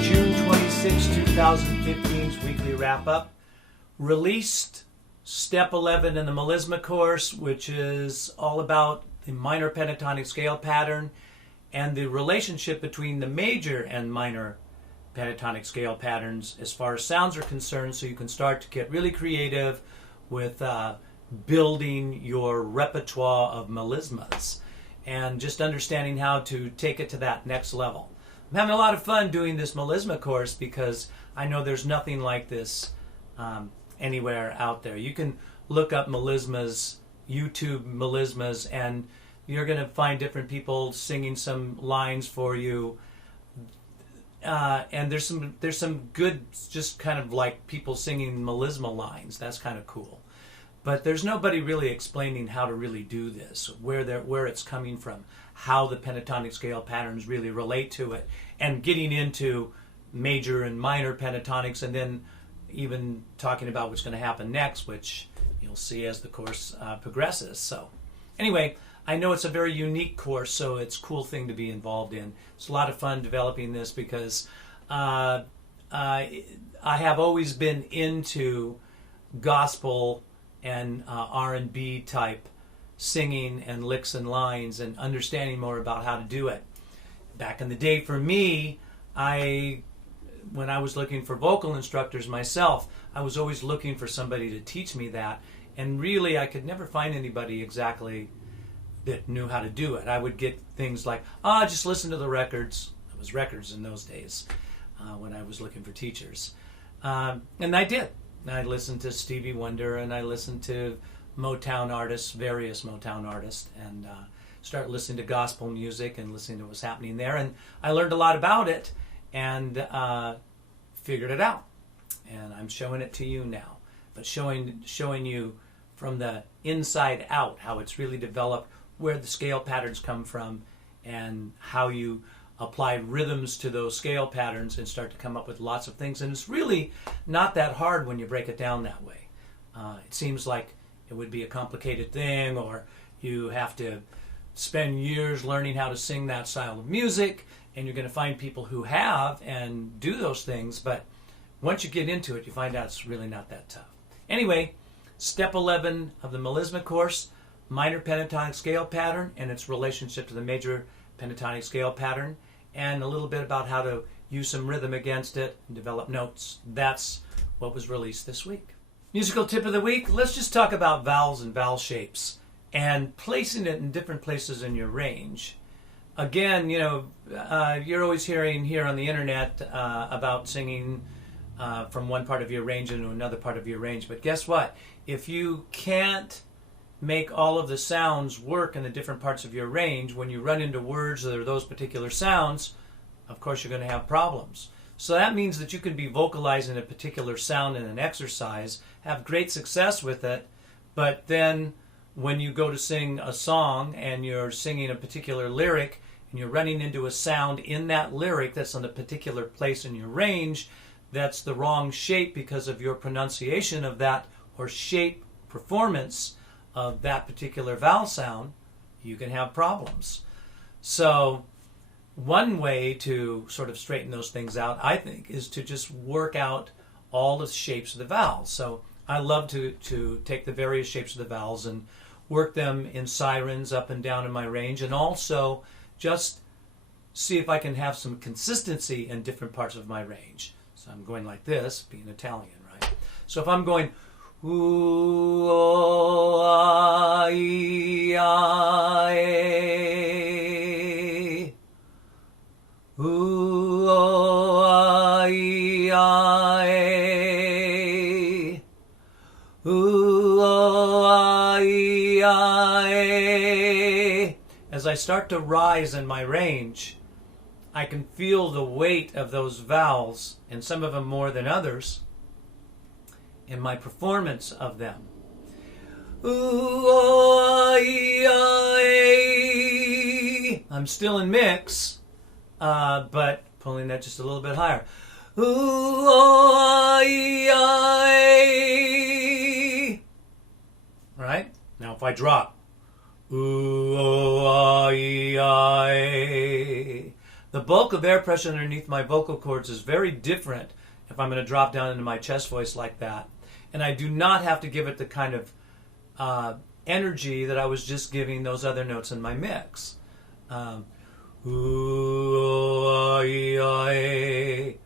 June 26, 2015's weekly wrap-up. Released Step 11 in the Melisma Course, which is all about the minor pentatonic scale pattern and the relationship between the major and minor pentatonic scale patterns as far as sounds are concerned, so you can start to get really creative with building your repertoire of melismas and just understanding how to take it to that next level. I'm having a lot of fun doing this Melisma course because I know there's nothing like this anywhere out there. You can look up melismas, YouTube melismas, and you're going to find different people singing some lines for you. And there's some good, just kind of like people singing melisma lines. That's kind of cool. But there's nobody really explaining how to really do this, where it's coming from, how the pentatonic scale patterns really relate to it, and getting into major and minor pentatonics, and then even talking about what's going to happen next, which you'll see as the course progresses. So anyway, I know it's a very unique course, so it's a cool thing to be involved in. It's a lot of fun developing this because I have always been into gospel and R&B type singing and licks and lines and understanding more about how to do it. Back in the day for me, when I was looking for vocal instructors myself, I was always looking for somebody to teach me that, and really I could never find anybody exactly that knew how to do it. I would get things like, just listen to the records. It was records in those days when I was looking for teachers. And I did. I listened to Stevie Wonder, and I listened to Motown artists, various Motown artists, and started listening to gospel music and listening to what was happening there. And I learned a lot about it and figured it out. And I'm showing it to you now. But showing you from the inside out how it's really developed, where the scale patterns come from, and how you apply rhythms to those scale patterns and start to come up with lots of things. And it's really not that hard when you break it down that way. It seems like it would be a complicated thing, or you have to spend years learning how to sing that style of music, and you're going to find people who have and do those things, but once you get into it, you find out it's really not that tough. Anyway, Step 11 of the Melisma Course, minor pentatonic scale pattern and its relationship to the major pentatonic scale pattern, and a little bit about how to use some rhythm against it and develop notes. That's what was released this week. Musical tip of the week, let's just talk about vowels and vowel shapes and placing it in different places in your range. Again, you're always hearing here on the internet about singing from one part of your range into another part of your range, but guess what? If you can't make all of the sounds work in the different parts of your range, when you run into words that are those particular sounds, of course you're going to have problems. So that means that you can be vocalizing a particular sound in an exercise, have great success with it, but then when you go to sing a song and you're singing a particular lyric and you're running into a sound in that lyric that's in a particular place in your range, that's the wrong shape because of your pronunciation of that, or shape performance of that particular vowel sound, you can have problems. So one way to sort of straighten those things out, I think, is to just work out all the shapes of the vowels. So I love to take the various shapes of the vowels and work them in sirens up and down in my range, and also just see if I can have some consistency in different parts of my range. So I'm going like this, being Italian, right? So if I'm going ooh, oh, ah, ee, ah, eh. Ooh, oh, ah, ee, ah, eh. Ooh, oh, ah, ee, ah, eh. As I start to rise in my range, I can feel the weight of those vowels, and some of them more than others, in my performance of them. Ooh, oh, ah, ee, ah, eh. I'm still in mix, but pulling that just a little bit higher. Ooh, oh, ah, ee, ah, eh. Right? Now if I drop, ooh, oh, ah, ee, ah, eh. The bulk of air pressure underneath my vocal cords is very different if I'm going to drop down into my chest voice like that. And I do not have to give it the kind of energy that I was just giving those other notes in my mix. Ooh, oh, aye, aye.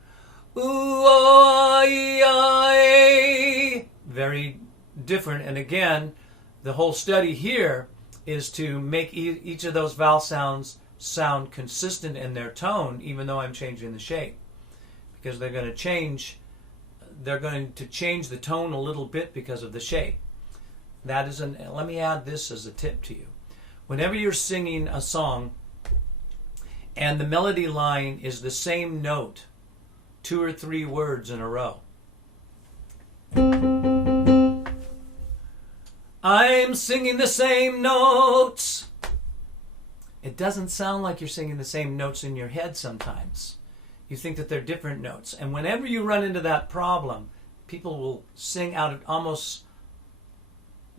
Ooh, oh, aye, aye. Very different. And again, the whole study here is to make each of those vowel sounds sound consistent in their tone, even though I'm changing the shape, because they're going to change the tone a little bit because of the shape. That is let me add this as a tip to you. Whenever you're singing a song and the melody line is the same note 2 or 3 words in a row, I'm singing the same notes. It doesn't sound like you're singing the same notes in your head sometimes. You think that they're different notes. And whenever you run into that problem, people will sing out of almost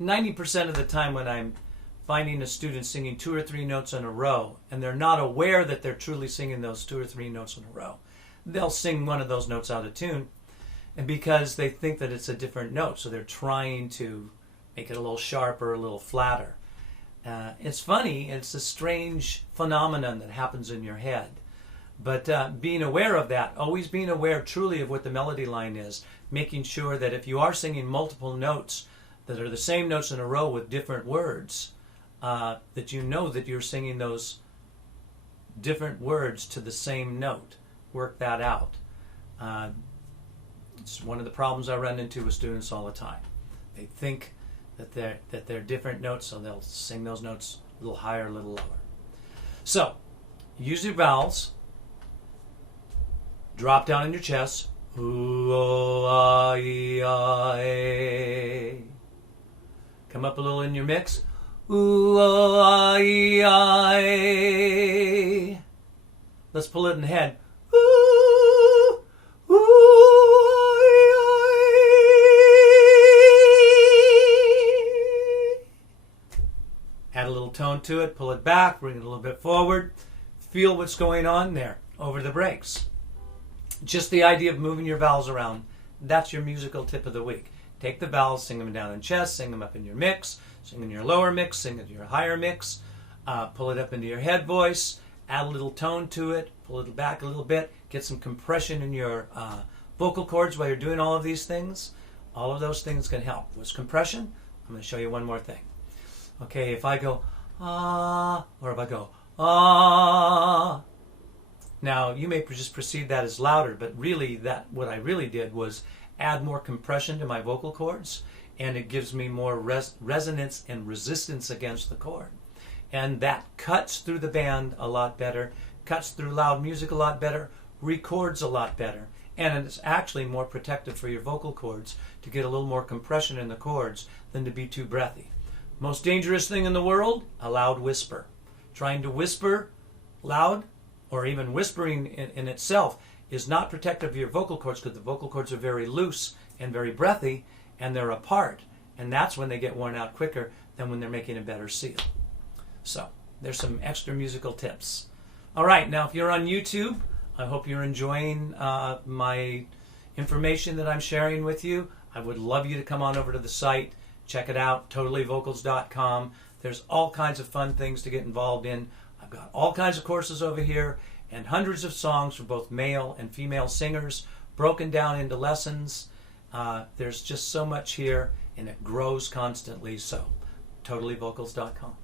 90% of the time when I'm finding a student singing 2 or 3 notes in a row, and they're not aware that they're truly singing those 2 or 3 notes in a row. They'll sing one of those notes out of tune, and because they think that it's a different note, so they're trying to make it a little sharper, a little flatter. It's funny, it's a strange phenomenon that happens in your head. But being aware of that, always being aware truly of what the melody line is, making sure that if you are singing multiple notes that are the same notes in a row with different words, that you know that you're singing those different words to the same note. Work that out. It's one of the problems I run into with students all the time. They think that they're different notes, so they'll sing those notes a little higher, a little lower. So, use your vowels. Drop down in your chest. Ooh, oh, aye, aye. Come up a little in your mix. Ooh, oh, aye, aye. Let's pull it in the head. Ooh, ooh, aye, aye. Add a little tone to it. Pull it back. Bring it a little bit forward. Feel what's going on there over the breaks. Just the idea of moving your vowels around, that's your musical tip of the week. Take the vowels, sing them down in chest, sing them up in your mix, sing in your lower mix, sing in your higher mix, pull it up into your head voice, add a little tone to it, pull it back a little bit, get some compression in your vocal cords while you're doing all of these things. All of those things can help. With compression, I'm going to show you one more thing. Okay, if I go, ah, or if I go, ah. Now, you may just perceive that as louder, but really what I really did was add more compression to my vocal cords, and it gives me more resonance and resistance against the chord. And that cuts through the band a lot better, cuts through loud music a lot better, records a lot better, and it's actually more protective for your vocal cords to get a little more compression in the cords than to be too breathy. Most dangerous thing in the world, a loud whisper. Trying to whisper loud, or even whispering in itself, is not protective of your vocal cords, because the vocal cords are very loose and very breathy, and they're apart. And that's when they get worn out quicker than when they're making a better seal. So, there's some extra musical tips. All right, now if you're on YouTube, I hope you're enjoying my information that I'm sharing with you. I would love you to come on over to the site, check it out, totallyvocals.com. There's all kinds of fun things to get involved in. I've got all kinds of courses over here and hundreds of songs for both male and female singers broken down into lessons. There's just so much here, and it grows constantly. So, totallyvocals.com.